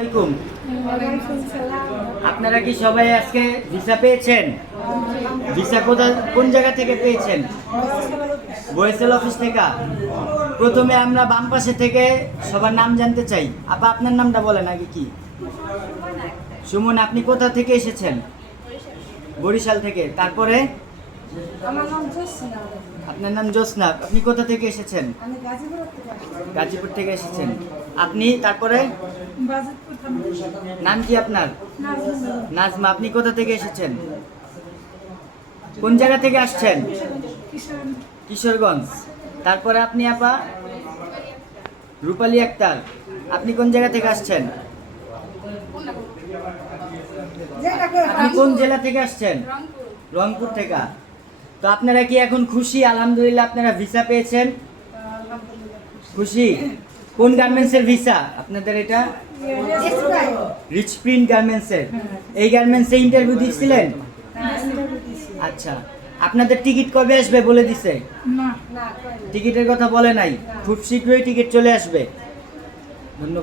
আসসালামু আলাইকুম। আপনারা কি সবাই আজকে ভিসা পেয়েছেন? ভিসা কোন জায়গা থেকে পেয়েছেন? বয়েসেল অফিস থেকে। প্রথমে আমরা বাম পাশে থেকে সবার নাম জানতে চাই। আপা, আপনার নামটা বলেন আগে। কি? সুমন। আপনি কোথা থেকে এসেছেন? বরিশাল থেকে। তারপরে? আমার নাম জোসনা। আপনার নাম জোসনা। আপনি কোথা থেকে এসেছেন? আমি গাজীপুর থেকে আসছি। গাজীপুর থেকে এসেছেন আপনি। তারপরে? বাজিতপুর থানা। নাম কি আপনার? নাজমা। নাজমা। আপনি কোথা থেকে এসেছেন? কোন জায়গা থেকে আসছেন? কিশোরগঞ্জ। তারপরে আপনি আপা? রূপালী আক্তার। আপনি কোন জায়গা থেকে আসছেন? আপনি কোন জেলা থেকে আসছেন? রংপুর থেকে। তো আপনারা কি এখন খুশি? আলহামদুলিল্লাহ, আপনারা ভিসা পেয়েছেন। খুশি? কোন গার্মেন্টসের ভিসা আপনাদের এটা? রিচ প্রিন্ট গার্মেন্টসের। এই গার্মেন্টসে ইন্টারভিউ দিয়েছিলেন? আচ্ছা। আপনাদের টিকিট কবে আসবে বলে দিছে? টিকিটের কথা বলে নাই। খুব শীঘ্রই টিকিট চলে আসবে। ধন্যবাদ।